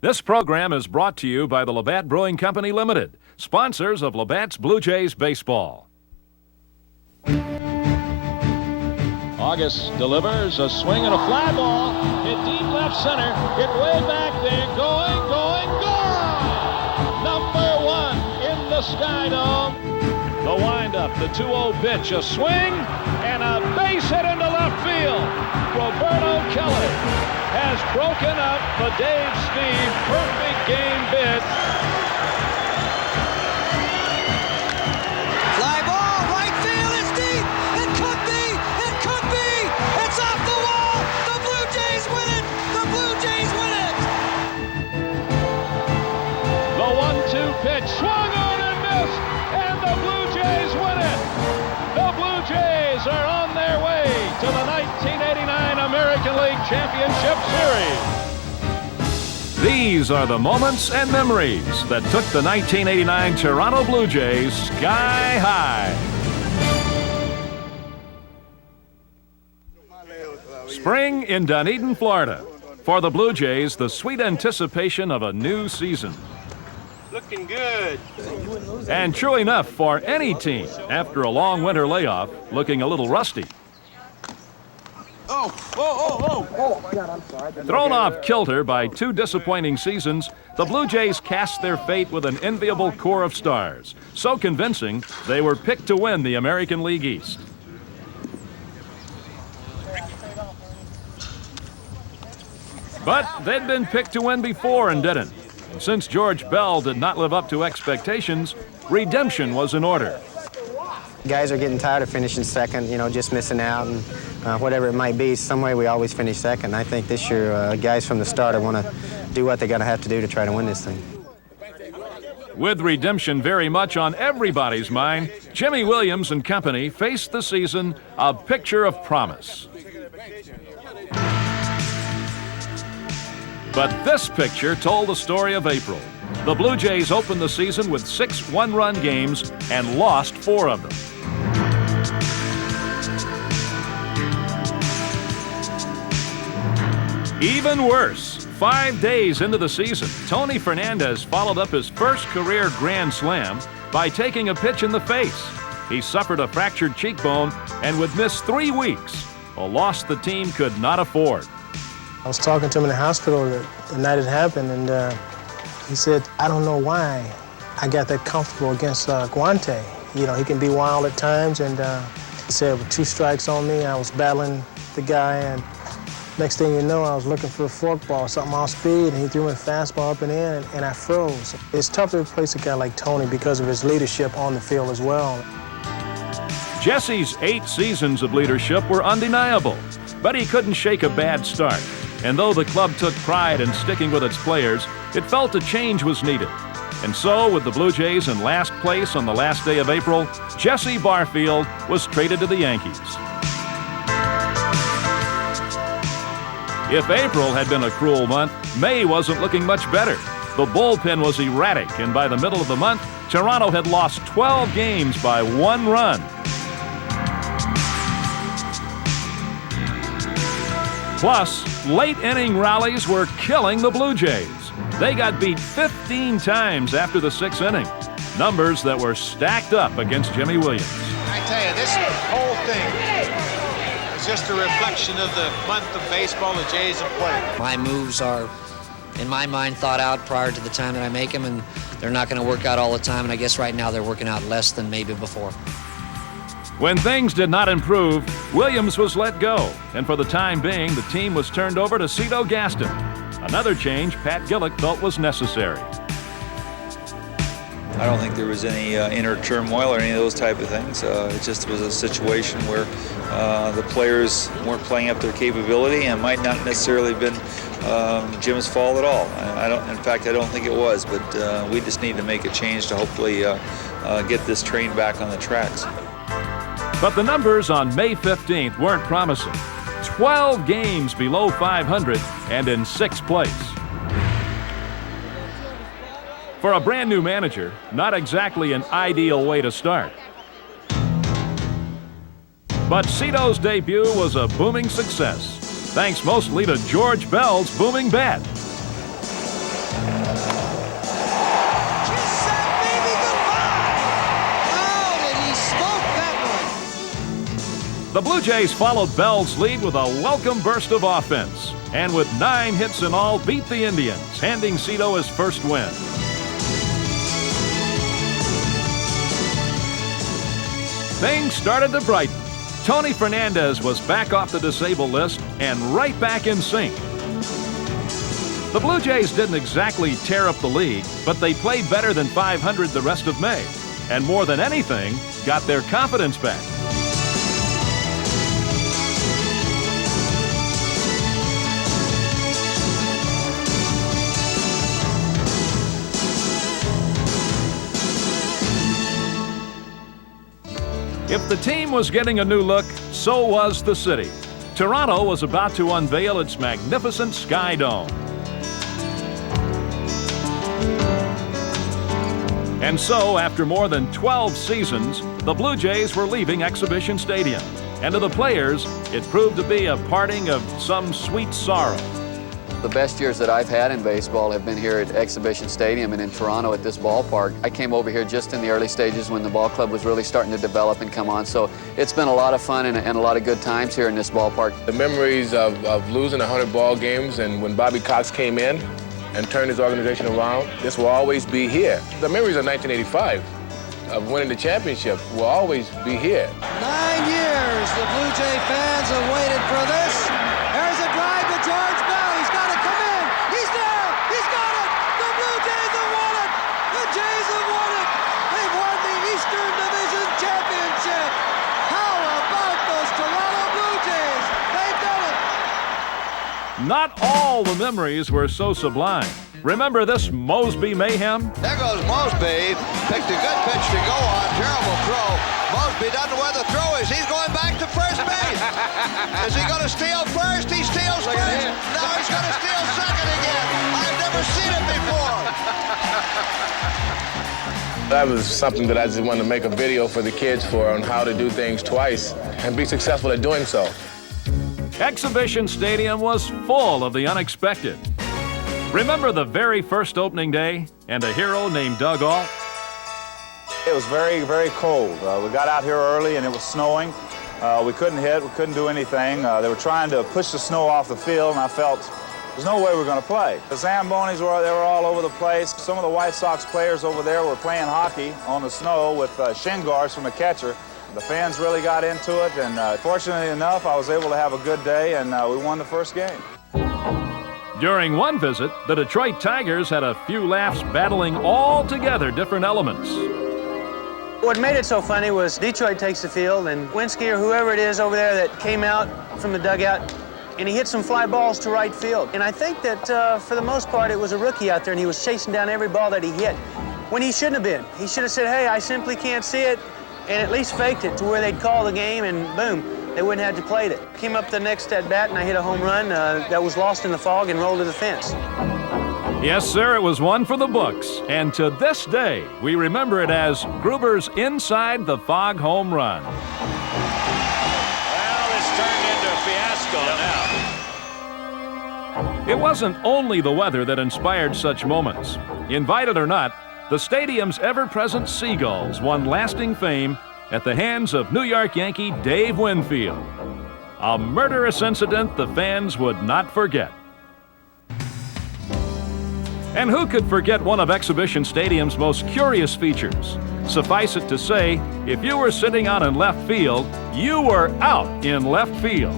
This program is brought to you by the Labatt Brewing Company Limited, sponsors of Labatt's Blue Jays baseball. August delivers a swing and a fly ball. Hit deep left center. Hit way back there. Going, gone! Number one in the Sky Dome. The windup, the 2-0 pitch, a swing, and a base hit into left field. Roberto Keller has broken up the Dave Steve perfect game bid. Fly ball, right field, it's deep. It could be. It's off the wall. The Blue Jays win it. The Blue Jays win it. The 1-2 pitch swung on and missed, and the Blue Jays win it. The Blue Jays are on their way to the 1989 American League Championship Series. These are the moments and memories that took the 1989 Toronto Blue Jays sky high. Spring in Dunedin, Florida. For the Blue Jays, the sweet anticipation of a new season. Looking good. And true enough for any team, after a long winter layoff, looking a little rusty. Oh, my God, I'm sorry. Thrown off kilter by 2 disappointing seasons, the Blue Jays cast their fate with an enviable core of stars. So convincing, they were picked to win the American League East. But they'd been picked to win before and didn't. Since George Bell did not live up to expectations, redemption was in order. Guys are getting tired of finishing second, just missing out, and whatever it might be, some way we always finish second. I think this year, guys from the start want to do what they're going to have to do to try to win this thing. With redemption very much on everybody's mind, Jimmy Williams and company faced the season a picture of promise. But this picture told the story of April. The Blue Jays opened the season with 6 one-run games and lost 4 of them. Even worse, 5 days into the season, Tony Fernandez followed up his first career grand slam by taking a pitch in the face. He suffered a fractured cheekbone and would miss 3 weeks, a loss the team could not afford. I was talking to him in the hospital the night it happened, and he said, I don't know why I got that comfortable against Guante. He can be wild at times, and he said with 2 strikes on me, I was battling the guy, and next thing you know, I was looking for a forkball, something off speed, and he threw me a fastball up and in, and I froze. It's tough to replace a guy like Tony because of his leadership on the field as well. Jesse's 8 seasons of leadership were undeniable, but he couldn't shake a bad start. And though the club took pride in sticking with its players, it felt a change was needed. And so, with the Blue Jays in last place on the last day of April, Jesse Barfield was traded to the Yankees. If April had been a cruel month, May wasn't looking much better. The bullpen was erratic, and by the middle of the month, Toronto had lost 12 games by 1 run. Plus, late-inning rallies were killing the Blue Jays. They got beat 15 times after the 6th inning, numbers that were stacked up against Jimmy Williams. I tell you, this whole thing is just a reflection of the month of baseball the Jays have played. My moves are, in my mind, thought out prior to the time that I make them, and they're not going to work out all the time, and I guess right now they're working out less than maybe before. When things did not improve, Williams was let go, and for the time being, the team was turned over to Cito Gaston. Another change Pat Gillick felt was necessary. I don't think there was any inner turmoil or any of those type of things. It just was a situation where the players weren't playing up their capability, and might not necessarily have been Jim's fault at all. In fact, I don't think it was, but we just need to make a change to hopefully get this train back on the tracks. But the numbers on May 15th weren't promising. 12 games below 500 and in 6th place. For a brand new manager, not exactly an ideal way to start. But Cito's debut was a booming success, thanks mostly to George Bell's booming bat. The Blue Jays followed Bell's lead with a welcome burst of offense, and with 9 hits in all, beat the Indians, handing Cito his first win. Things started to brighten. Tony Fernandez was back off the disabled list and right back in sync. The Blue Jays didn't exactly tear up the league, but they played better than .500 the rest of May, and more than anything, got their confidence back. If the team was getting a new look, so was the city. Toronto was about to unveil its magnificent Sky Dome. And so, after more than 12 seasons, the Blue Jays were leaving Exhibition Stadium. And to the players, it proved to be a parting of some sweet sorrow. The best years that I've had in baseball have been here at Exhibition Stadium and in Toronto at this ballpark. I came over here just in the early stages when the ball club was really starting to develop and come on. So it's been a lot of fun and a lot of good times here in this ballpark. The memories of losing 100 ball games and when Bobby Cox came in and turned his organization around, this will always be here. The memories of 1985 of winning the championship will always be here. 9 years the Blue Jay fans have waited for this. There's a drive to George Bell. He's got to come in. He's there. He's got it. The Blue Jays have won it. The Jays have won it. They've won the Eastern Division Championship. How about those Toronto Blue Jays? They've done it. Not all the memories were so sublime. Remember this Mosby mayhem? There goes Mosby. Picked a good pitch to go on. Terrible throw. Mosby doesn't know where the throw is. He's going back to first base. Is he going to steal first? He steals first. Now he's going to steal second again. I've never seen it before. That was something that I just wanted to make a video for the kids for on how to do things twice and be successful at doing so. Exhibition Stadium was full of the unexpected. Remember the very first opening day and a hero named Doug Ault? It was very, very cold. We got out here early and it was snowing. We couldn't hit, we couldn't do anything. They were trying to push the snow off the field, and I felt there's no way we're going to play. The Zambonis were all over the place. Some of the White Sox players over there were playing hockey on the snow with shin guards from the catcher. The fans really got into it, and fortunately enough, I was able to have a good day, and we won the first game. During one visit, the Detroit Tigers had a few laughs battling altogether different elements. What made it so funny was Detroit takes the field, and Winsky or whoever it is over there that came out from the dugout, and he hit some fly balls to right field. And I think that for the most part, it was a rookie out there, and he was chasing down every ball that he hit when he shouldn't have been. He should have said, hey, I simply can't see it, and at least faked it to where they'd call the game, and boom, they wouldn't have to play it. Came up the next at bat, and I hit a home run that was lost in the fog and rolled to the fence. Yes, sir, it was one for the books. And to this day, we remember it as Gruber's inside the fog home run. Well, it's turned into a fiasco now. It wasn't only the weather that inspired such moments. Invited or not, the stadium's ever-present Seagulls won lasting fame at the hands of New York Yankee Dave Winfield. A murderous incident the fans would not forget. And who could forget one of Exhibition Stadium's most curious features? Suffice it to say, if you were sitting out in left field, you were out in left field.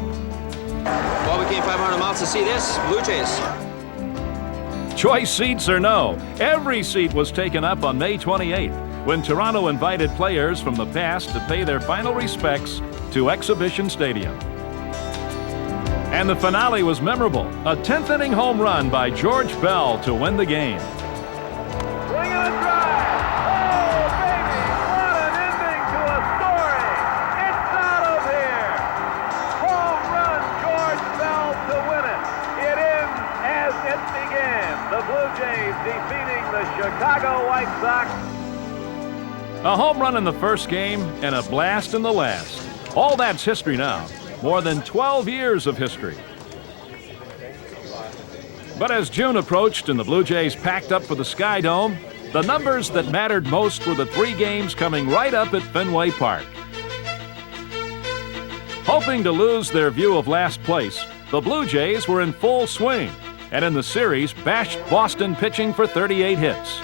Well, we came 500 miles to see this, Blue Jays. Choice seats or no, every seat was taken up on May 28th, when Toronto invited players from the past to pay their final respects to Exhibition Stadium. And the finale was memorable, a 10th inning home run by George Bell to win the game. Swing and a drive. Oh, baby, what an ending to a story. It's out of here. Home run, George Bell to win it. It ends as it began. The Blue Jays defeating the Chicago White Sox. A home run in the first game and a blast in the last. All that's history now. More than 12 years of history. But as June approached and the Blue Jays packed up for the Sky Dome, the numbers that mattered most were the 3 games coming right up at Fenway Park. Hoping to lose their view of last place, the Blue Jays were in full swing, and in the series bashed Boston pitching for 38 hits.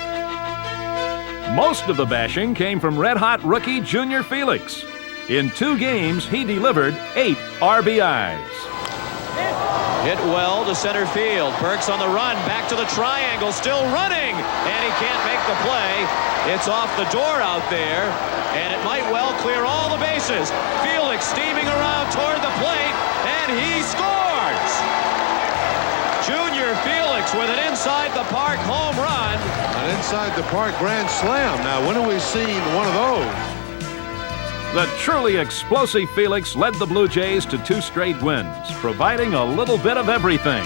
Most of the bashing came from red-hot rookie Junior Felix. In 2 games, he delivered 8 RBIs. Hit well to center field. Burks on the run, back to the triangle, still running, and he can't make the play. It's off the door out there, and it might well clear all the bases. Felix steaming around toward the plate, and he scores! Junior Felix with an inside-the-park home run. An inside-the-park grand slam. Now, when have we seen one of those? The truly explosive Felix led the Blue Jays to 2 straight wins, providing a little bit of everything.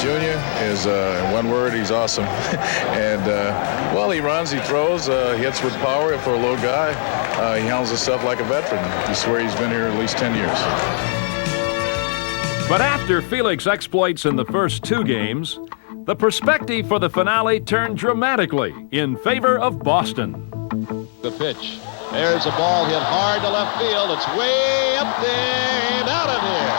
Junior is, in one word, he's awesome. And, well, he runs, he throws, he hits with power for a little guy. He handles himself like a veteran. You swear he's been here at least 10 years. But after Felix's exploits in the first 2 games, the perspective for the finale turned dramatically in favor of Boston. The pitch. There's a ball hit hard to left field. It's way up there and out of here.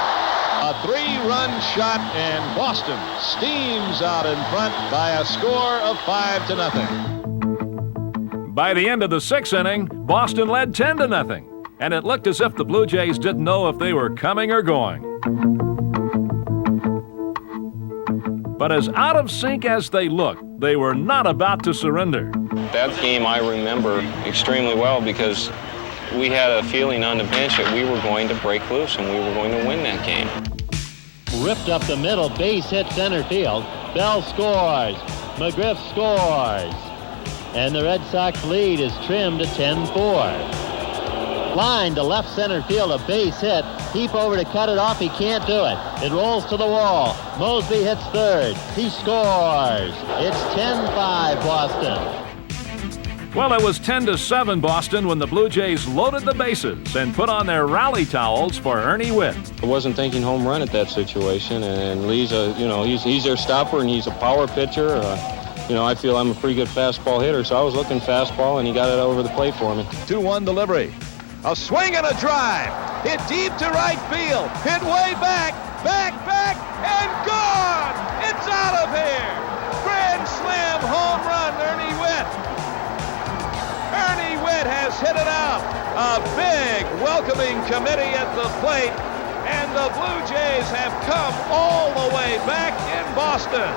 A 3-run shot, and Boston steams out in front by a score of 5-0. By the end of the 6th inning, Boston led 10-0, and it looked as if the Blue Jays didn't know if they were coming or going. But as out of sync as they looked, they were not about to surrender. That game I remember extremely well because we had a feeling on the bench that we were going to break loose and we were going to win that game. Ripped up the middle, base hit center field. Bell scores. McGriff scores. And the Red Sox lead is trimmed to 10-4. Line to left center field, a base hit. Heap over to cut it off, he can't do it. It rolls to the wall. Mosby hits third. He scores. It's 10-5 Boston. Well, it was 10-7 Boston when the Blue Jays loaded the bases and put on their rally towels for Ernie Witt. I wasn't thinking home run at that situation, and Lee's he's their stopper and he's a power pitcher. I feel I'm a pretty good fastball hitter, so I was looking fastball and he got it over the plate for me. 2-1 delivery. A swing and a drive. Hit deep to right field. Hit way back, and gone! It's out of here! Grand slam home run, Ernie Witt. Ernie Witt has hit it out. A big welcoming committee at the plate, and the Blue Jays have come all the way back in Boston.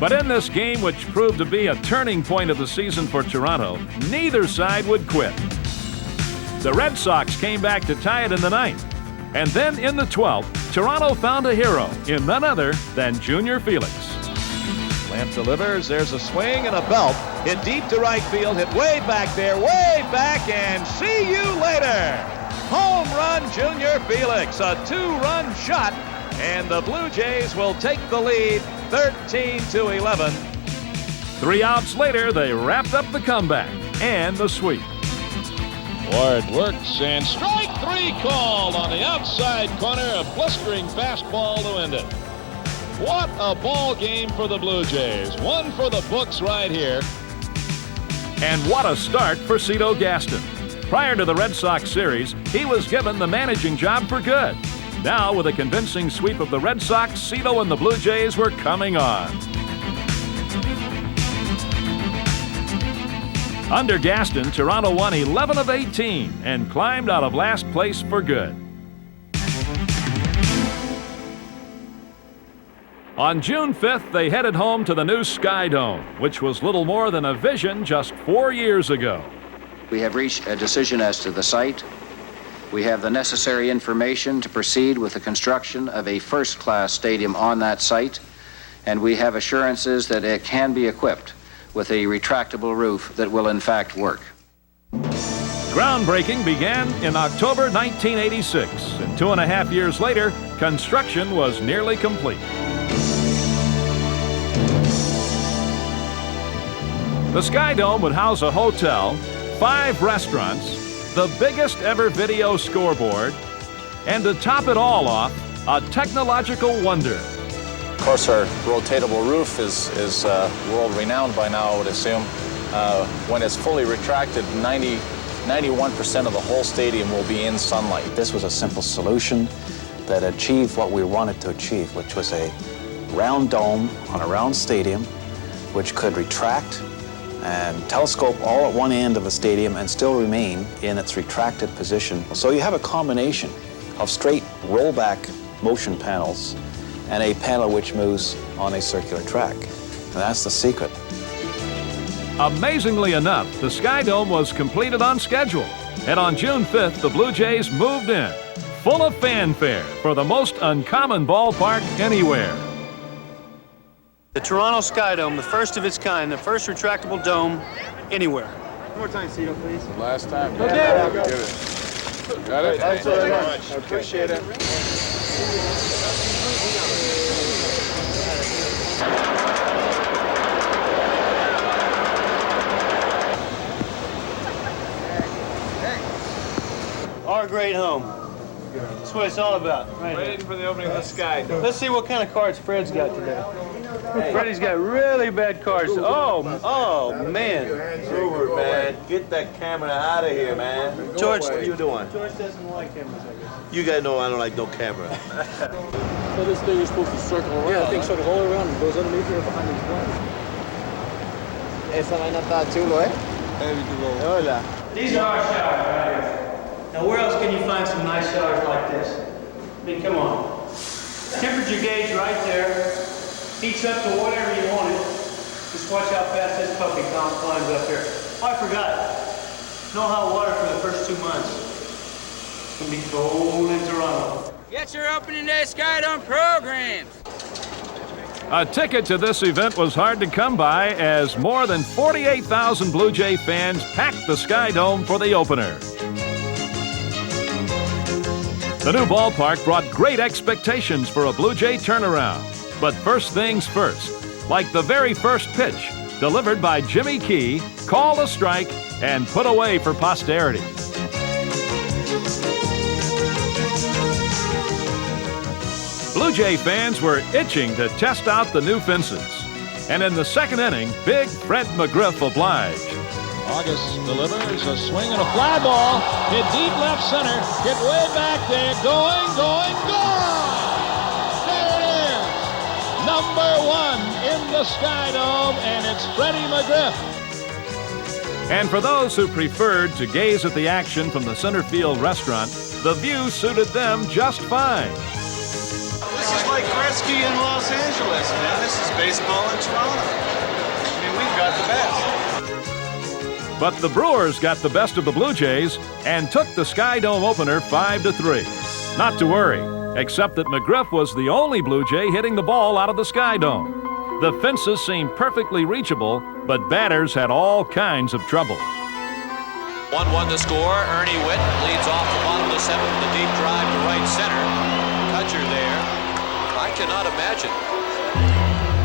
But in this game, which proved to be a turning point of the season for Toronto, neither side would quit. The Red Sox came back to tie it in the 9th. And then in the 12th, Toronto found a hero in none other than Junior Felix. Lamp delivers. There's a swing and a belt. Hit deep to right field. Hit way back there, and see you later. Home run, Junior Felix. A 2-run shot, and the Blue Jays will take the lead 13-11. 3 outs later, they wrapped up the comeback and the sweep. Ward works, and strike 3 called on the outside corner. A blistering fastball to end it. What a ball game for the Blue Jays. One for the books right here. And what a start for Cito Gaston. Prior to the Red Sox series, he was given the managing job for good. Now, with a convincing sweep of the Red Sox, Cito and the Blue Jays were coming on. Under Gaston, Toronto won 11 of 18 and climbed out of last place for good. On June 5th, they headed home to the new Sky Dome, which was little more than a vision just 4 years ago. We have reached a decision as to the site. We have the necessary information to proceed with the construction of a first-class stadium on that site, and we have assurances that it can be equipped with a retractable roof that will in fact work. Groundbreaking began in October 1986, and 2.5 years later, construction was nearly complete. The Sky Dome would house a hotel, 5 restaurants, the biggest ever video scoreboard, and to top it all off, a technological wonder. Of course, our rotatable roof is world-renowned by now, I would assume. When it's fully retracted, 90 91% of the whole stadium will be in sunlight. This was a simple solution that achieved what we wanted to achieve, which was a round dome on a round stadium, which could retract and telescope all at one end of the stadium and still remain in its retracted position. So you have a combination of straight rollback motion panels and a panel which moves on a circular track. And that's the secret. Amazingly enough, the Sky Dome was completed on schedule. And on June 5th, the Blue Jays moved in, full of fanfare for the most uncommon ballpark anywhere. The Toronto Sky Dome, the first of its kind, the first retractable dome anywhere. One more time, Cito, please. Last time. Okay. Get it. Got it? Thanks very much. Okay. Appreciate it. Our great home. That's what it's all about. Right. Waiting for the opening of the Sky Dome. Let's see what kind of cards Fred's got today. Freddie's got really bad cards. Oh, man. Hoover, man. Get that camera out of here, man. George, what are you doing? George doesn't like cameras, I guess. You guys know I don't like no camera. So this thing is supposed to circle around. Yeah, the thing circles all around and goes underneath here behind these walls. Esa vaina está chulo, ¿eh? Hola. These are our showers right here. Now, where else can you find some nice showers like this? I mean, come on. Temperature gauge right there. Heats up to whatever you want it. Just watch how fast this puppy climbs up here. Oh, I forgot. No hot water for the first 2 months. It's gonna be cold in Toronto. Get your opening day Sky Dome programs. A ticket to this event was hard to come by as more than 48,000 Blue Jay fans packed the Sky Dome for the opener. The new ballpark brought great expectations for a Blue Jay turnaround. But first things first, like the very first pitch, delivered by Jimmy Key, called a strike and put away for posterity. Blue Jay fans were itching to test out the new fences. And in the second inning, big Fred McGriff obliged. August delivers a swing and a fly ball. Hit deep left center. Get way back there. Going, gone! There it is! Number 1 in the Sky Dome, and it's Freddie McGriff. And for those who preferred to gaze at the action from the center field restaurant, the view suited them just fine. This is like Gretzky in Los Angeles, man. This is baseball in Toronto. I mean, we've got the best. But the Brewers got the best of the Blue Jays and took the Sky Dome opener 5-3. Not to worry, except that McGriff was the only Blue Jay hitting the ball out of the Sky Dome. The fences seemed perfectly reachable, but batters had all kinds of trouble. 1-1 to score. Ernie Witt leads off the bottom of the 7th with a deep drive to right center. Toucher there. I cannot imagine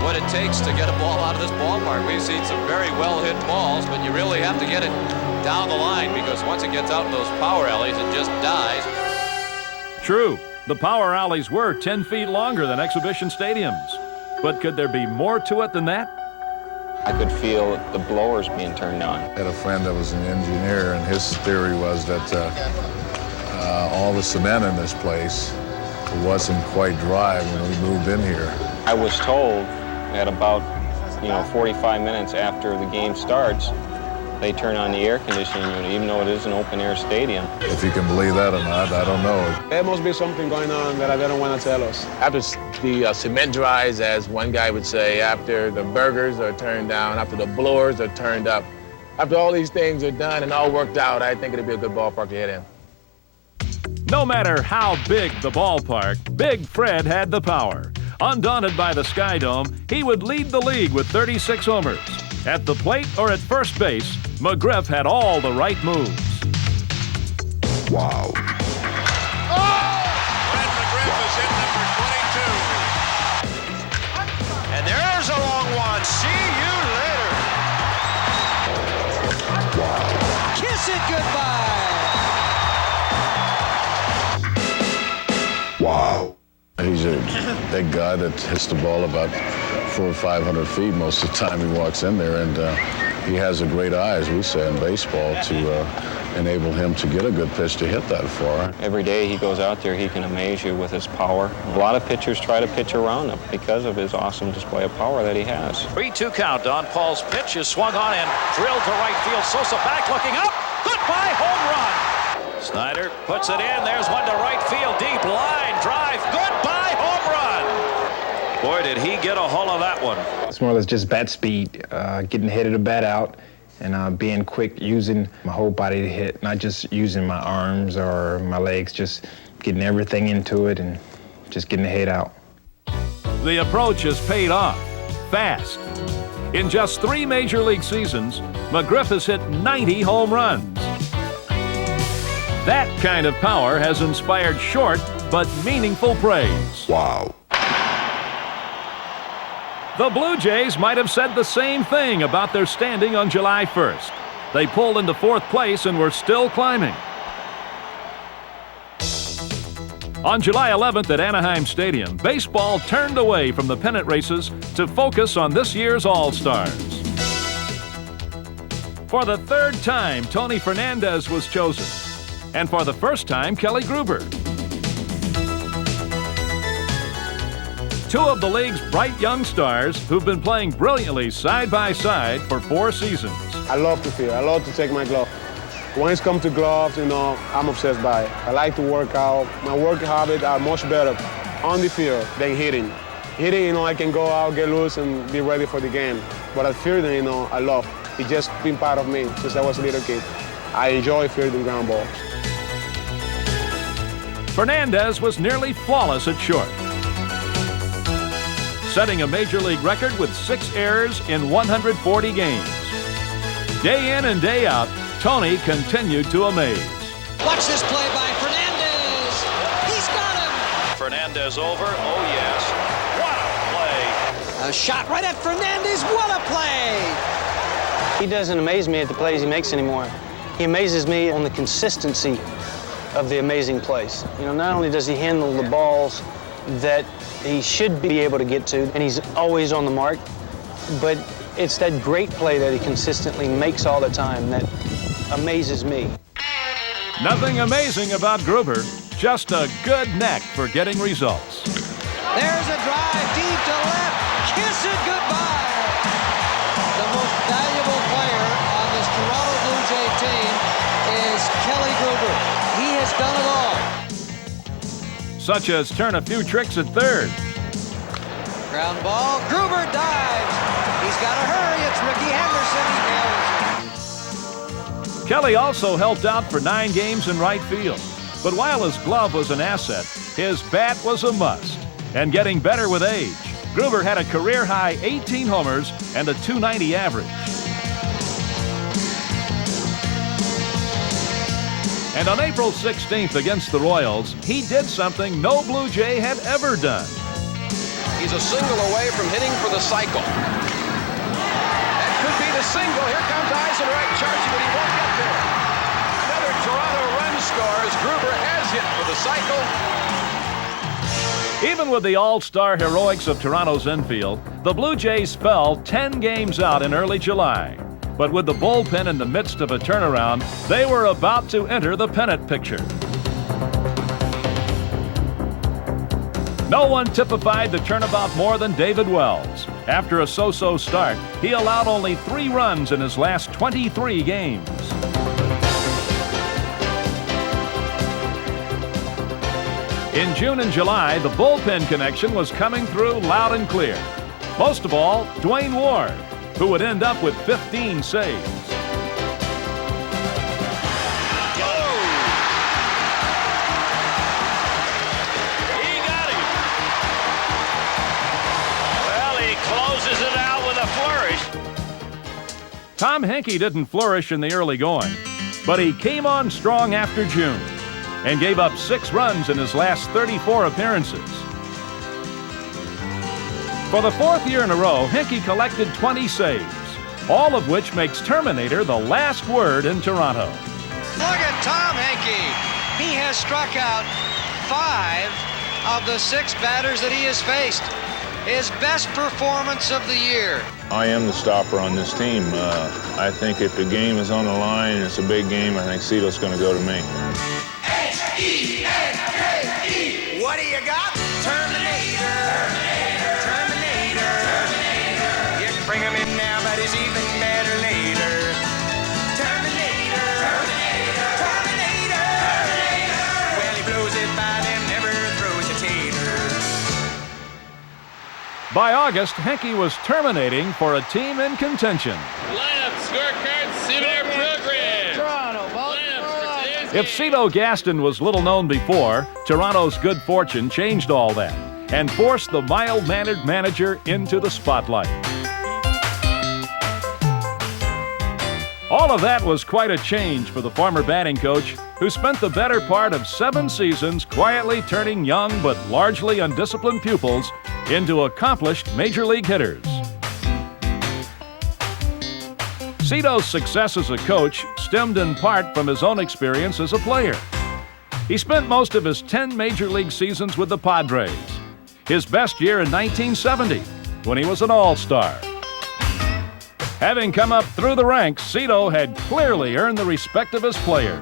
what it takes to get a ball out of this ballpark. We've seen some very well-hit balls, but you really have to get it down the line because once it gets out in those power alleys, it just dies. True, the power alleys were 10 feet longer than exhibition stadiums. But could there be more to it than that? I could feel the blowers being turned on. I had a friend that was an engineer, and his theory was that all the cement in this place wasn't quite dry when we moved in here. I was told at about 45 minutes after the game starts, they turn on the air conditioning unit, even though it is an open-air stadium. If you can believe that or not, I don't know. There must be something going on that they don't want to tell us. After the cement dries, as one guy would say, after the burgers are turned down, after the blowers are turned up, after all these things are done and all worked out, I think it'd be a good ballpark to hit in. No matter how big the ballpark, Big Fred had the power. Undaunted by the Sky Dome, he would lead the league with 36 homers. At the plate or at first base, McGriff had all the right moves. Wow. Fred McGriff is in number 22. And there's a long one. See you later. Wow. Kiss it goodbye. Wow. He's a big guy that hits the ball about 400 or 500 feet most of the time he walks in there, and he has a great eye, as we say in baseball, to enable him to get a good pitch to hit that far. Every day he goes out there, he can amaze you with his power. A lot of pitchers try to pitch around him because of his awesome display of power that he has. 3-2 count. Don Paul's pitch is swung on and drilled to right field. Sosa back looking up. Goodbye, home run. Snyder puts it in. There's one to right field. Deep line drive. Goodbye, home run. Boy, did he get a hold of that one. It's more or less just bat speed, getting the head of the bat out, and being quick, using my whole body to hit, not just using my arms or my legs, just getting everything into it and just getting the head out. The approach has paid off, fast. In just 3 major league seasons, McGriff has hit 90 home runs. That kind of power has inspired short but meaningful praise. Wow. The Blue Jays might have said the same thing about their standing on July 1st. They pulled into 4th place and were still climbing. On July 11th at Anaheim Stadium, baseball turned away from the pennant races to focus on this year's All-Stars. For the 3rd time, Tony Fernandez was chosen. And for the first time, Kelly Gruber. 2 of the league's bright young stars who've been playing brilliantly side by side for 4 seasons. I love to field. I love to take my glove. When it's come to gloves, you know, I'm obsessed by it. I like to work out. My work habits are much better on the field than hitting. Hitting, you know, I can go out, get loose, and be ready for the game. But at fielding, you know, I love. It's just been part of me since I was a little kid. I enjoy fielding ground balls. Fernandez was nearly flawless at short, setting a major league record with 6 errors in 140 games. Day in and day out, Tony continued to amaze. Watch this play by Fernandez. He's got him. Fernandez over. Oh, yes. What a play. A shot right at Fernandez. What a play. He doesn't amaze me at the plays he makes anymore. He amazes me on the consistency of the amazing plays. You know, not only does he handle the balls that he should be able to get to, and he's always on the mark, but it's that great play that he consistently makes all the time that amazes me. Nothing amazing about Gruber, just a good neck for getting results. There's a drive deep to left. Kiss it goodbye. The most valuable player on this Toronto Blue Jay team is Kelly Gruber. He has done it all. Such as turn a few tricks at third. Ground ball. Gruber dives. He's got to hurry. It's Ricky Henderson. He nails it. Kelly also helped out for 9 games in right field. But while his glove was an asset, his bat was a must. And getting better with age. Gruber had a career-high 18 homers and a .290 average. And on April 16th against the Royals, he did something no Blue Jay had ever done. He's a single away from hitting for the cycle. That could be the single. Here comes Eisenreich charging, but he won't get there. Another Toronto run scores. Gruber has hit for the cycle. Even with the all-star heroics of Toronto's infield, the Blue Jays fell 10 games out in early July. But with the bullpen in the midst of a turnaround, they were about to enter the pennant picture. No one typified the turnabout more than David Wells. After a so-so start, he allowed only 3 runs in his last 23 games. In June and July, the bullpen connection was coming through loud and clear. Most of all, Dwayne Ward, who would end up with 15 saves. Tom Henke didn't flourish in the early going, but he came on strong after June and gave up 6 runs in his last 34 appearances. For the 4th year in a row, Henke collected 20 saves, all of which makes Terminator the last word in Toronto. Look at Tom Henke. He has struck out 5 of the 6 batters that he has faced. his best performance of the year. I am the stopper on this team. I think if the game is on the line and it's a big game, I think Cito's going to go to me. H-E-N-K-E. What do you got? Terminator. Terminator. You can bring him in now, but he's even better later. Terminator. Terminator. Well, he blows it by them, never throws a tater. By August, Henke was terminating for a team in contention. Lineup, scorecard, souvenir program. Toronto, If Cito Gaston was little known before, Toronto's good fortune changed all that and forced the mild-mannered manager into the spotlight. All of that was quite a change for the former batting coach, who spent the better part of 7 seasons quietly turning young but largely undisciplined pupils into accomplished major league hitters. Cito's success as a coach stemmed in part from his own experience as a player. He spent most of his 10 major league seasons with the Padres. His best year in 1970, when he was an all-star. Having come up through the ranks, Cito had clearly earned the respect of his players.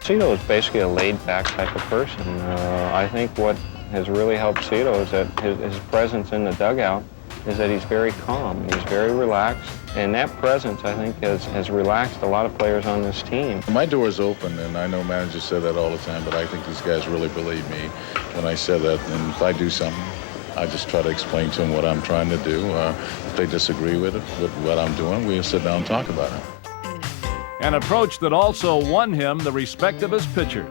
Cito is basically a laid-back type of person. I think what has really helped Cito is that his presence in the dugout is that he's very calm, he's very relaxed, and that presence, I think, has relaxed a lot of players on this team. My door is open, and I know managers say that all the time, but I think these guys really believe me when I say that. And if I do something, I just try to explain to them what I'm trying to do. If they disagree with what I'm doing, we'll sit down and talk about it. An approach that also won him the respect of his pitchers.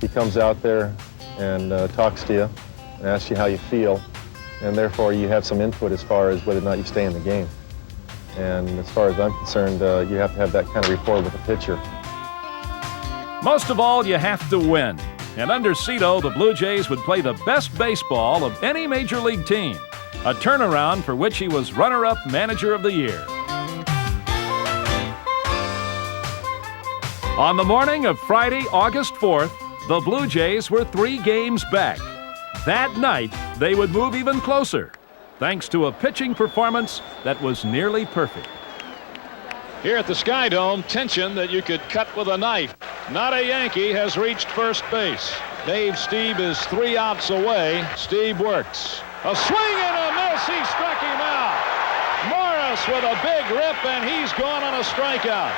He comes out there and talks to you and asks you how you feel, and therefore you have some input as far as whether or not you stay in the game. And as far as I'm concerned, you have to have that kind of rapport with the pitcher. Most of all, you have to win. And under Cito, the Blue Jays would play the best baseball of any major league team, a turnaround for which he was runner-up manager of the year. On the morning of Friday, August 4th, the Blue Jays were 3 games back. That night, they would move even closer, thanks to a pitching performance that was nearly perfect. Here at the Sky Dome, tension that you could cut with a knife. Not a Yankee has reached first base. Dave Stieb is 3 outs away. Stieb works. A swing and a miss. He struck him out. Morris with a big rip, and he's gone on a strikeout.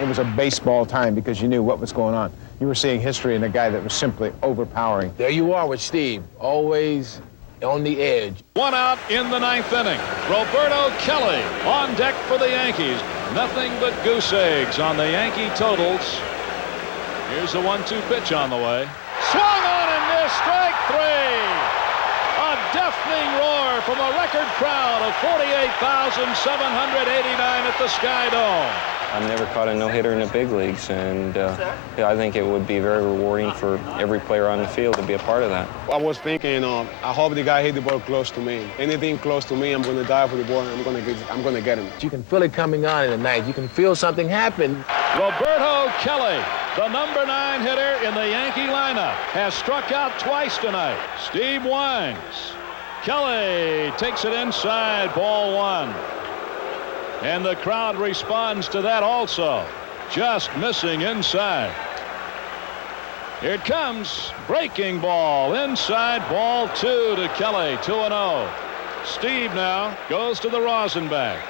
It was a baseball time because you knew what was going on. You were seeing history in a guy that was simply overpowering. There you are with Steve, always on the edge. 1 out in the 9th inning. Roberto Kelly on deck for the Yankees. Nothing but goose eggs on the Yankee totals. Here's a 1-2 pitch on the way. Swung on and missed. Strike 3. A deafening roar from a record crowd of 48,789 at the Sky Dome. I've never caught a no-hitter in the big leagues, and I think it would be very rewarding for every player on the field to be a part of that. I was thinking, I hope the guy hit the ball close to me. Anything close to me, I'm going to dive for the ball, and I'm going to get him. You can feel it coming on in the ninth. You can feel something happen. Roberto Kelly, the number 9 hitter in the Yankee lineup, has struck out twice tonight. Steve winds. Kelly takes it inside, ball 1. And the crowd responds to that also. Just missing inside. Here it comes. Breaking ball inside, ball 2 to Kelly. 2-0. Steve now goes to the Rosenbach.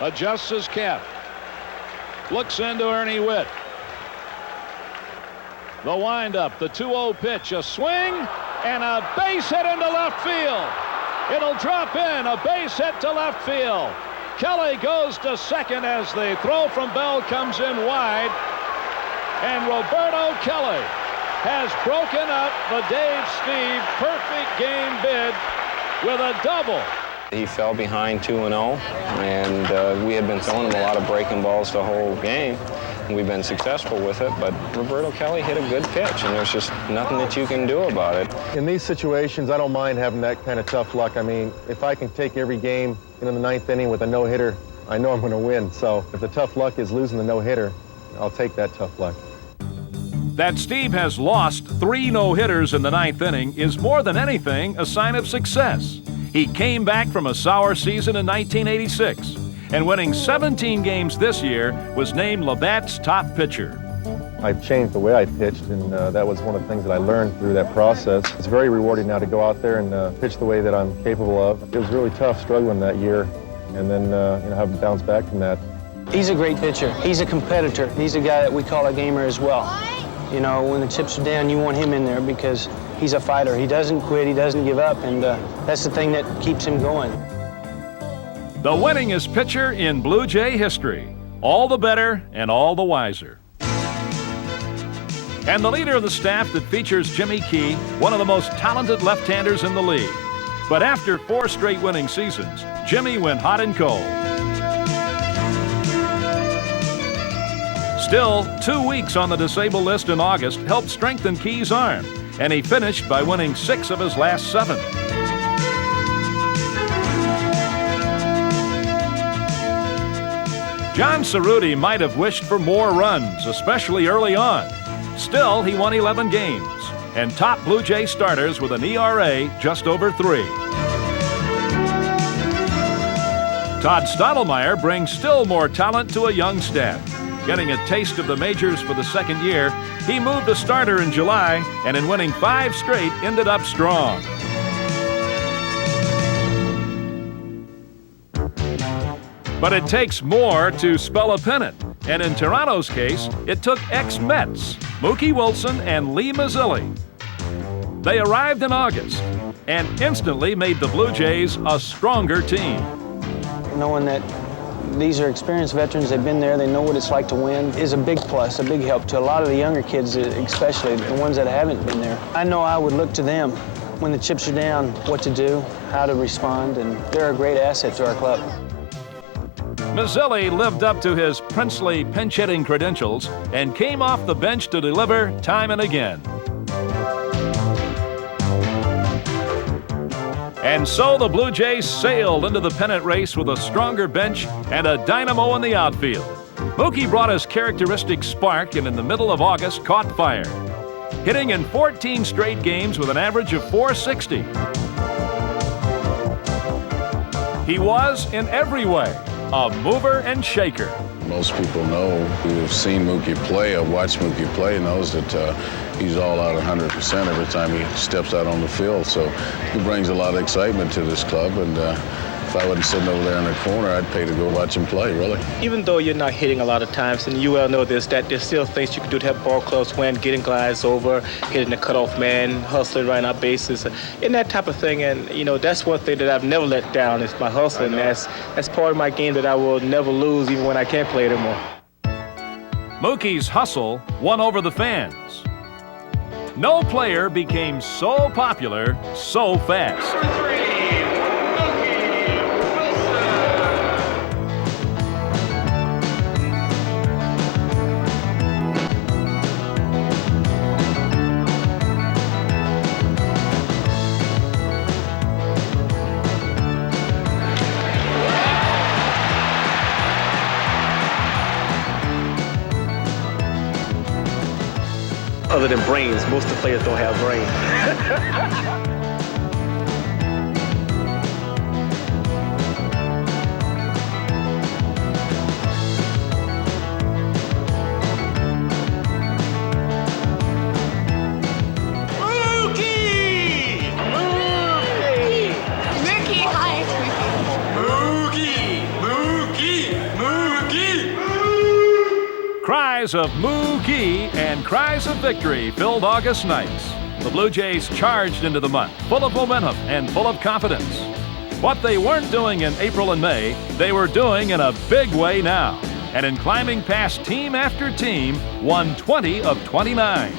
Adjusts his cap. Looks into Ernie Witt. The windup, the 2-0 pitch, a swing, and a base hit into left field. It'll drop in, a base hit to left field. Kelly goes to second as the throw from Bell comes in wide. And Roberto Kelly has broken up the Dave Stieb perfect game bid with a double. He fell behind 2-0, and we had been throwing him a lot of breaking balls the whole game. We've been successful with it, but Roberto Kelly hit a good pitch, and there's just nothing that you can do about it. In these situations, I don't mind having that kind of tough luck. I mean, if I can take every game in the 9th inning with a no-hitter, I know I'm going to win. So if the tough luck is losing the no-hitter, I'll take that tough luck. That Steve has lost 3 no-hitters in the 9th inning is more than anything a sign of success. He came back from a sour season in 1986, and winning 17 games this year was named Labatt's top pitcher. I've changed the way I pitched, and that was one of the things that I learned through that process. It's very rewarding now to go out there and pitch the way that I'm capable of. It was really tough struggling that year, and then having to bounce back from that. He's a great pitcher. He's a competitor. He's a guy that we call a gamer as well. You know, when the chips are down, you want him in there because he's a fighter. He doesn't quit, he doesn't give up, and that's the thing that keeps him going. The winningest pitcher in Blue Jay history. All the better and all the wiser. And the leader of the staff that features Jimmy Key, one of the most talented left-handers in the league. But after 4 straight winning seasons, Jimmy went hot and cold. Still, 2 weeks on the disabled list in August helped strengthen Key's arm, and he finished by winning 6 of his last 7. John Cerruti might have wished for more runs, especially early on. Still, he won 11 games and topped Blue Jay starters with an ERA just over 3. Todd Stottlemyre brings still more talent to a young staff. Getting a taste of the majors for the 2nd year, he moved a starter in July and in winning 5 straight ended up strong. But it takes more to spell a pennant. And in Toronto's case, it took ex-Mets, Mookie Wilson and Lee Mazzilli. They arrived in August and instantly made the Blue Jays a stronger team. Knowing that these are experienced veterans, they've been there, they know what it's like to win, is a big plus, a big help to a lot of the younger kids, especially the ones that haven't been there. I know I would look to them when the chips are down, what to do, how to respond, and they're a great asset to our club. Mazzilli lived up to his princely pinch-hitting credentials and came off the bench to deliver time and again. And so the Blue Jays sailed into the pennant race with a stronger bench and a dynamo in the outfield. Mookie brought his characteristic spark and in the middle of August caught fire, hitting in 14 straight games with an average of .460. He was, in every way, a mover and shaker. Most people know who have seen Mookie play or watched Mookie play knows that he's all out 100% every time he steps out on the field. So he brings a lot of excitement to this club, and if I wasn't sitting over there in the corner, I'd pay to go watch him play, really. Even though you're not hitting a lot of times, and you well know this, that there's still things you can do to help ball clubs win, getting guys over, hitting the cutoff man, hustling right out bases, and that type of thing. And, you know, that's one thing that I've never let down is my hustling. That's part of my game that I will never lose, even when I can't play it anymore. Mookie's hustle won over the fans. No player became so popular so fast. Other than brains, most of the players don't have brains. Cries of Mookie and cries of victory filled August nights. The Blue Jays charged into the month, full of momentum and full of confidence. What they weren't doing in April and May, they were doing in a big way now. And in climbing past team after team, won 20 of 29.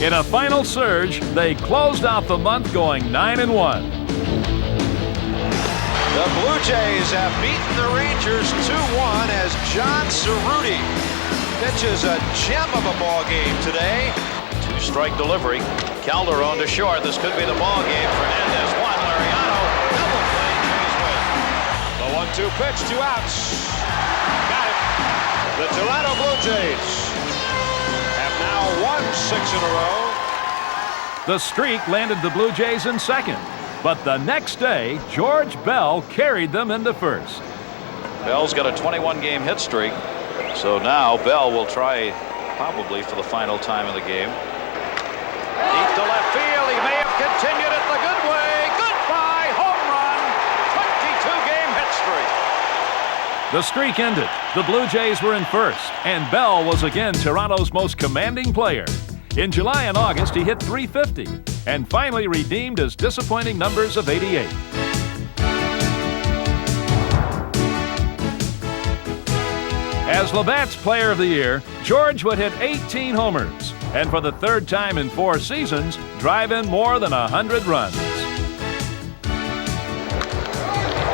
In a final surge, they closed out the month going 9-1. The Blue Jays have beaten the Rangers 2-1 as John Cerruti pitches a gem of a ball game today. 2-strike delivery. Calderon to short. This could be the ball game. Fernandez one. Lariano double play. Jays win. The 1-2 pitch. 2 outs. The Toronto Blue Jays have now won 6 in a row. The streak landed the Blue Jays in second, but the next day, George Bell carried them into first. Bell's got a 21-game hit streak, so now Bell will try probably for the final time of the game. Deep to left field. He may have continued it the good way. Goodbye, home run. 22-game hit streak. The streak ended. The Blue Jays were in first, and Bell was again Toronto's most commanding player. In July and August, he hit .350 and finally redeemed his disappointing numbers of 88. As Labatt's Player of the Year, George would hit 18 homers, and for the third time in 4 seasons, drive in more than 100 runs.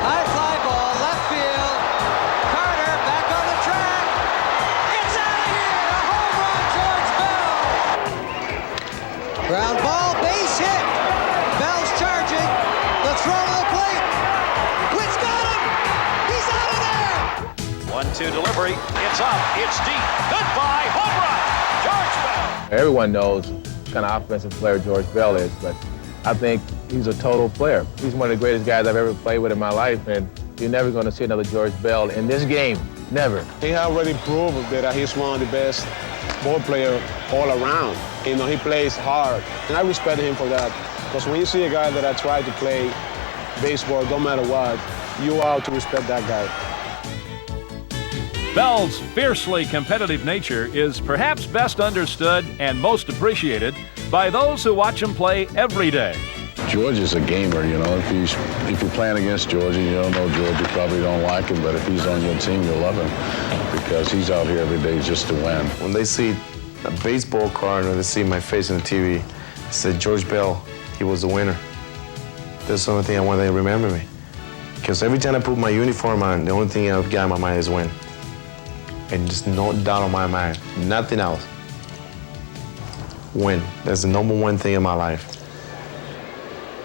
High fly ball, left field. Carter back on the track. It's out of here. A home run, George Bell. Ground ball, base hit. Bell's charging. The throw to the plate. It's got him. He's out of there. 1-2 delivery. It's up. It's deep. Goodbye, home run, George Bell. Everyone knows what kind of offensive player George Bell is, but I think he's a total player. He's one of the greatest guys I've ever played with in my life, and you're never going to see another George Bell in this game. Never. He already proved that he's one of the best ball players all around. You know, he plays hard, and I respect him for that. Because when you see a guy that I try to play baseball, don't matter what, you ought to respect that guy. Bell's fiercely competitive nature is perhaps best understood and most appreciated by those who watch him play every day. George is a gamer, you know. If you're playing against George and you don't know George, you probably don't like him, but if he's on your team, you'll love him because he's out here every day just to win. When they see a baseball card or they see my face on the TV, they say, George Bell, he was the winner. That's the only thing I want them to remember me. Because every time I put my uniform on, the only thing I've got in my mind is win. And just no doubt on my mind, nothing else. Win. That's the number one thing in my life.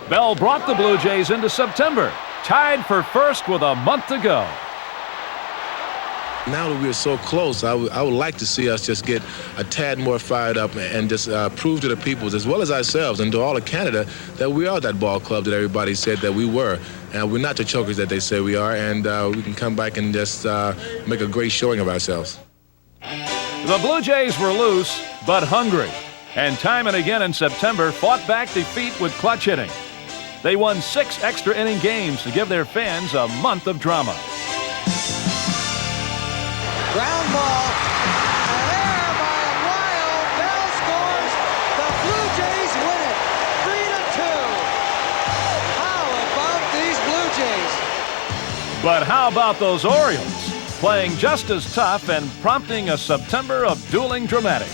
Bell brought the Blue Jays into September, tied for first with a month to go. Now that we're so close, I would like to see us just get a tad more fired up and just prove to the people, as well as ourselves and to all of Canada, that we are that ball club that everybody said that we were. And we're not the chokers that they say we are, and we can come back and just make a great showing of ourselves. The Blue Jays were loose, but hungry, and time and again in September fought back defeat with clutch hitting. They won 6 extra inning games to give their fans a month of drama. Ground ball. An error by Wild. Bell scores. The Blue Jays win it. 3-2. How about these Blue Jays? But how about those Orioles? Playing just as tough and prompting a September of dueling dramatics.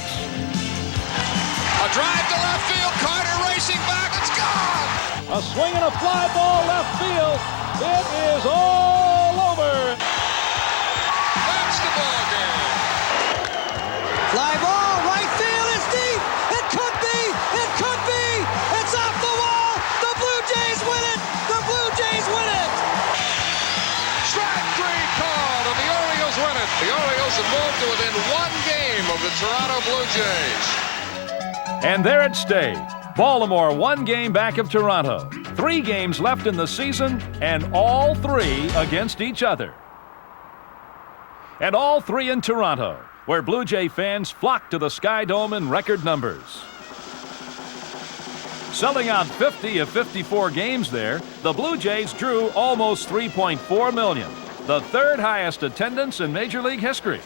A drive to left field. Carter racing back. It's gone. A swing and a fly ball left field. It is all over. That's the ball game. Fly ball, right field, it's deep. It could be. It could be. It's off the wall. The Blue Jays win it. The Blue Jays win it. Strike 3 called, and the Orioles win it. The Orioles have moved to within 1 game of the Toronto Blue Jays. And there it stayed. Baltimore 1 game back of Toronto. 3 games left in the season, and all 3 against each other. And all 3 in Toronto, where Blue Jay fans flocked to the Sky Dome in record numbers. Selling out 50 of 54 games there, the Blue Jays drew almost 3.4 million, the 3rd highest attendance in Major League history.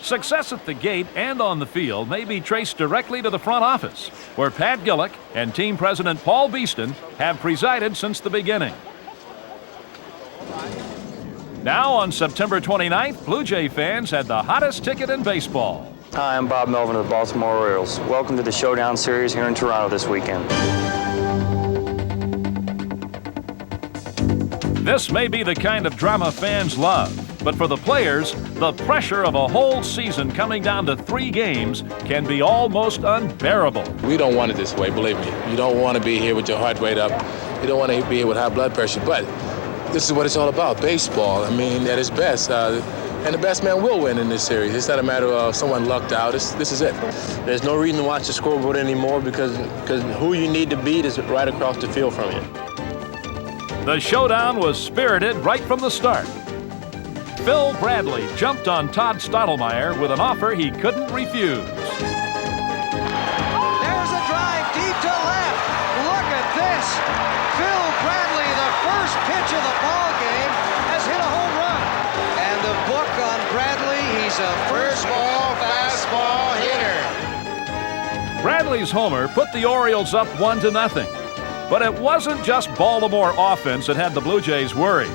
Success at the gate and on the field may be traced directly to the front office, where Pat Gillick and team president Paul Beeston have presided since the beginning. Now on September 29th, Blue Jay fans had the hottest ticket in baseball. Hi, I'm Bob Melvin of the Baltimore Orioles. Welcome to the Showdown Series here in Toronto this weekend. This may be the kind of drama fans love, but for the players, the pressure of a whole season coming down to 3 games can be almost unbearable. We don't want it this way, believe me. You don't want to be here with your heart rate up. You don't want to be here with high blood pressure, but this is what it's all about, baseball. I mean, at its best. and the best man will win in this series. It's not a matter of someone lucked out. This is it. There's no reason to watch the scoreboard anymore because who you need to beat is right across the field from you. The showdown was spirited right from the start. Phil Bradley jumped on Todd Stottlemyre with an offer he couldn't refuse. There's a drive deep to left. Look at this. Phil Bradley, the first pitch of the ball game, has hit a home run. And the book on Bradley, he's a first ball fastball hitter. Bradley's homer put the Orioles up 1-0. But it wasn't just Baltimore offense that had the Blue Jays worried.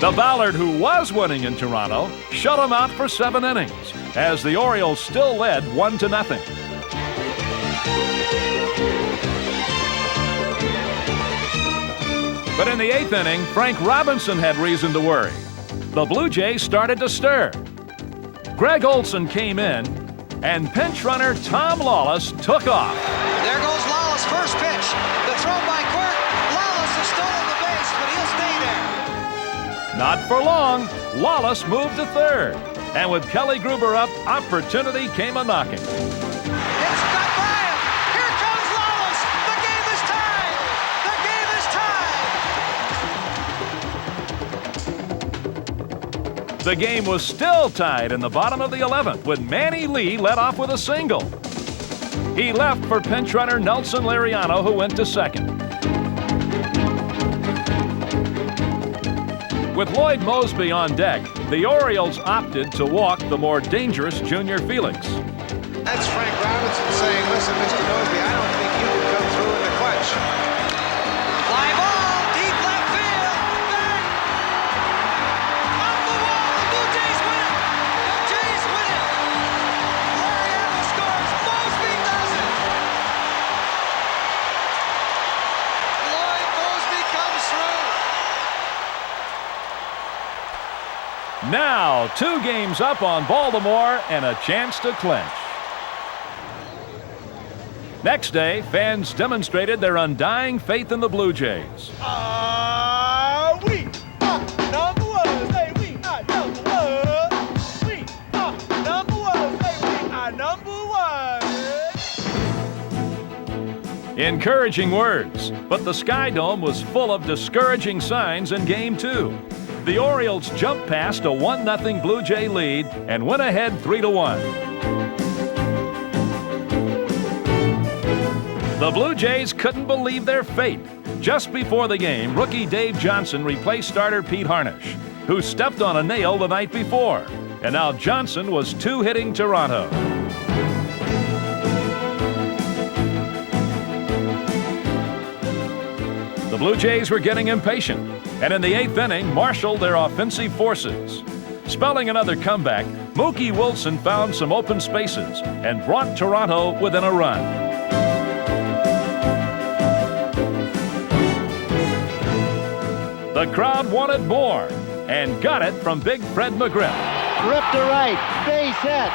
The Ballard, who was winning in Toronto, shut him out for 7 innings, as the Orioles still led 1-0. But in the 8th inning, Frank Robinson had reason to worry. The Blue Jays started to stir. Greg Olson came in, and pinch runner Tom Lawless took off. There goes Lawless, first pitch. The throw by Quirk. Lawless has stolen the base, but he'll stay there. Not for long, Lawless moved to third. And with Kelly Gruber up, opportunity came a-knocking. It's got by him. Here comes Lawless. The game is tied. The game is tied. The game was still tied in the bottom of the 11th when Manny Lee led off with a single. He left for pinch runner Nelson Liriano, who went to second. With Lloyd Mosby on deck, the Orioles opted to walk the more dangerous Junior Felix. That's Frank Robinson saying, listen, Mr. Mosby, I don't think you can come through in the clutch. Fly ball, deep left field. Back. Off the wall. The Blue Jays win it. The Jays win it. Liriano scores. Mosby does it. Lloyd Mosby comes through. Now, 2 games up on Baltimore and a chance to clinch. Next day, fans demonstrated their undying faith in the Blue Jays. We are number one. Say we are number one. We are number one. Say we are number one. Encouraging words, but the Sky Dome was full of discouraging signs in Game 2. The Orioles jumped past a 1-0 Blue Jay lead and went ahead 3-1. The Blue Jays couldn't believe their fate. Just before the game, rookie Dave Johnson replaced starter Pete Harnisch, who stepped on a nail the night before. And now Johnson was 2-hitting Toronto. The Blue Jays were getting impatient, and in the 8th inning, marshaled their offensive forces. Spelling another comeback, Mookie Wilson found some open spaces and brought Toronto within a run. The crowd wanted more and got it from Big Fred McGriff. Grip to right, base hit.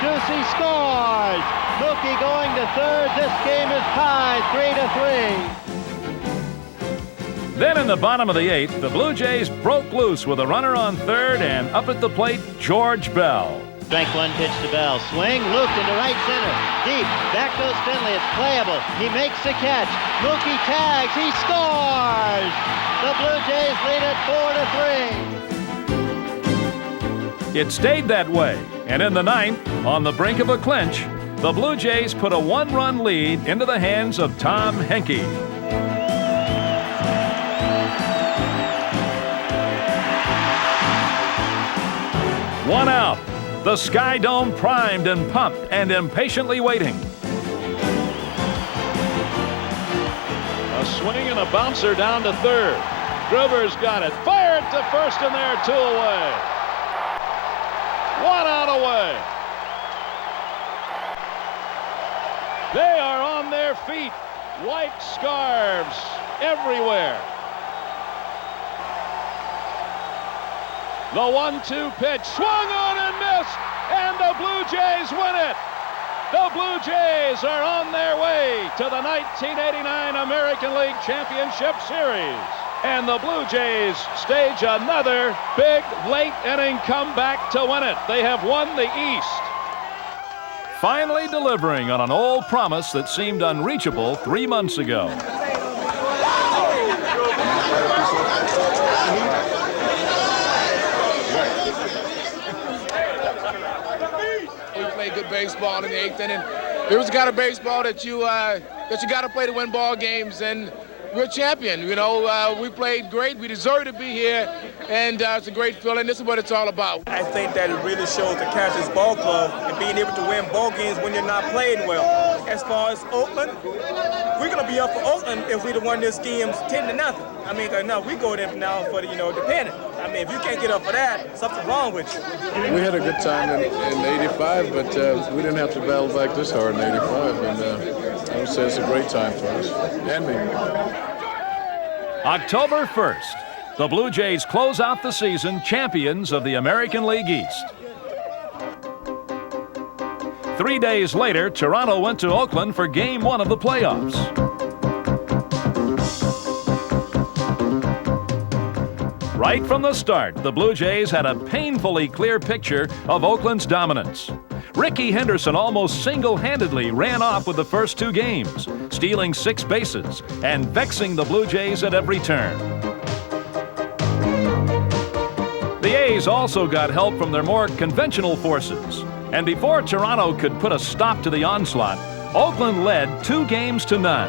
Ducey scores. Mookie going to third. This game is tied 3-3. Then in the bottom of the 8th, the Blue Jays broke loose with a runner on third, and up at the plate, George Bell. Strike one pitch to Bell. Swing, looped into right center. Deep, back goes Finley. It's playable. He makes the catch. Mookie tags. He scores. The Blue Jays lead it 4-3. It stayed that way, and in the 9th, on the brink of a clinch, the Blue Jays put a 1-run lead into the hands of Tom Henke. One out. The Sky Dome primed and pumped and impatiently waiting. A swing and a bouncer down to third. Gruber's got it. Fired to first, and there, 2 away. 1 out away. They are on their feet. White scarves everywhere. The 1-2 pitch, swung on and missed, and the Blue Jays win it. The Blue Jays are on their way to the 1989 American League Championship Series. And the Blue Jays stage another big late inning comeback to win it. They have won the East. Finally delivering on an old promise that seemed unreachable 3 months ago. We played good baseball in the 8th inning. It was the kind of baseball that you got to play to win ball games, and we're a champion. You know, we played great. We deserve to be here, and it's a great feeling. This is what it's all about. I think that it really shows the Cashers ball club and being able to win ball games when you're not playing well. As far as Oakland, we're going to be up for Oakland if we'd have won this game 10-0. I mean, no, we go there now for the, the pennant. I mean, if you can't get up for that, something's wrong with you. We had a good time in 85, but we didn't have to battle back this hard in 85, and I would say it's a great time for us and me. October 1st, the Blue Jays close out the season champions of the American League East. 3 days later, Toronto went to Oakland for Game 1 of the playoffs. Right from the start, the Blue Jays had a painfully clear picture of Oakland's dominance. Ricky Henderson almost single-handedly ran off with the first 2 games, stealing 6 bases and vexing the Blue Jays at every turn. The A's also got help from their more conventional forces. And before Toronto could put a stop to the onslaught, Oakland led 2-0.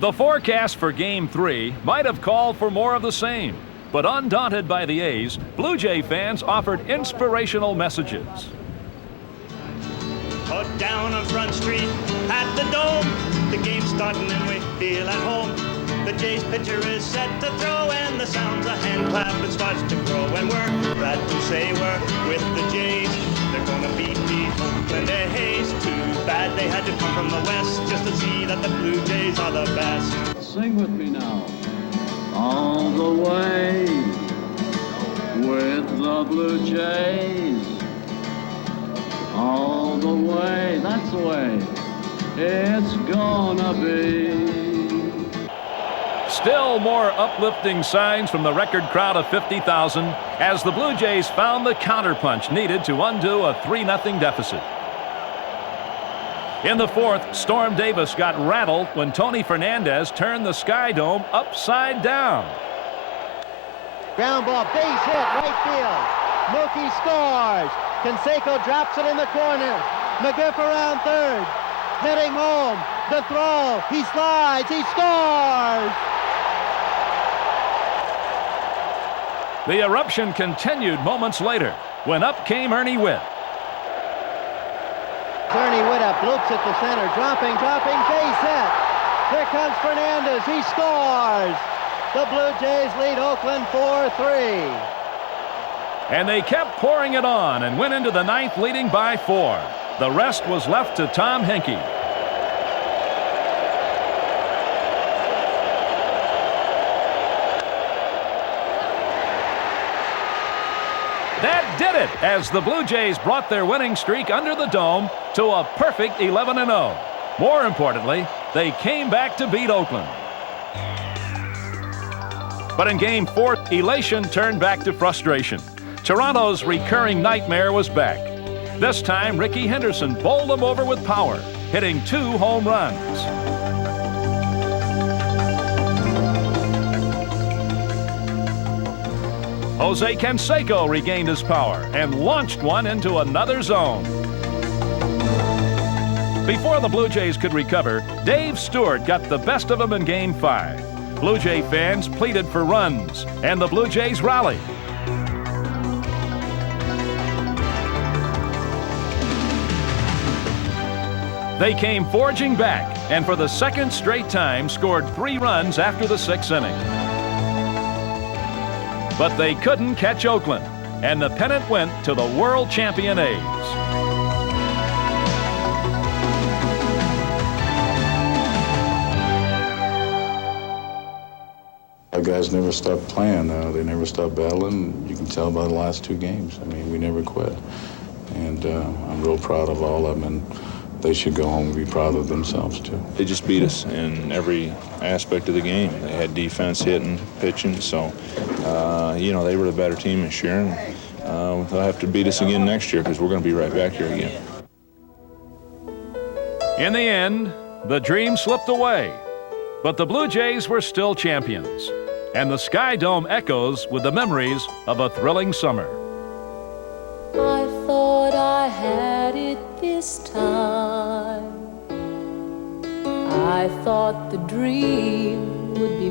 The forecast for Game 3 might have called for more of the same, but undaunted by the A's, Blue Jay fans offered inspirational messages. Put down on Front Street at the Dome, the game's starting and we feel at home. The Jays pitcher is set to throw and the sounds of hand clap it starts to grow. And we're glad to say we're with the Jays. They're gonna beat the Oakland A's. Too bad they had to come from the West just to see that the Blue Jays are the best. Sing with me now. All the way with the Blue Jays. All the way, that's the way it's gonna be. Still more uplifting signs from the record crowd of 50,000 as the Blue Jays found the counterpunch needed to undo a 3-0 deficit. In the 4th, Storm Davis got rattled when Tony Fernandez turned the Sky Dome upside down. Ground ball, base hit, right field. Mookie scores. Canseco drops it in the corner. McGriff around third. Heading home. The throw. He slides. He scores. The eruption continued moments later when up came Ernie Whitt. Ernie Whitt up, looks at the center, dropping, base hit. Here comes Fernandez. He scores. The Blue Jays lead Oakland 4-3. And they kept pouring it on and went into the 9th leading by 4. The rest was left to Tom Henke. That did it as the Blue Jays brought their winning streak under the dome to a perfect 11-0. More importantly, they came back to beat Oakland. But in Game 4, elation turned back to frustration. Toronto's recurring nightmare was back. This time, Ricky Henderson bowled them over with power, hitting 2 home runs. Jose Canseco regained his power and launched one into another zone. Before the Blue Jays could recover, Dave Stewart got the best of them in Game 5. Blue Jay fans pleaded for runs, and the Blue Jays rallied. They came forging back, and for the 2nd straight time scored 3 runs after the 6th inning. But they couldn't catch Oakland, and the pennant went to the world champion A's. Our guys never stopped playing. They never stopped battling. You can tell by the last 2 games. I mean, we never quit. And I'm real proud of all of them, and they should go home and be proud of themselves, too. They just beat us in every aspect of the game. They had defense, hitting, pitching, so, you know, they were the better team this year, and they'll have to beat us again next year because we're going to be right back here again. In the end, the dream slipped away, but the Blue Jays were still champions, and the Sky Dome echoes with the memories of a thrilling summer. I thought I had it this time. I thought the dream would be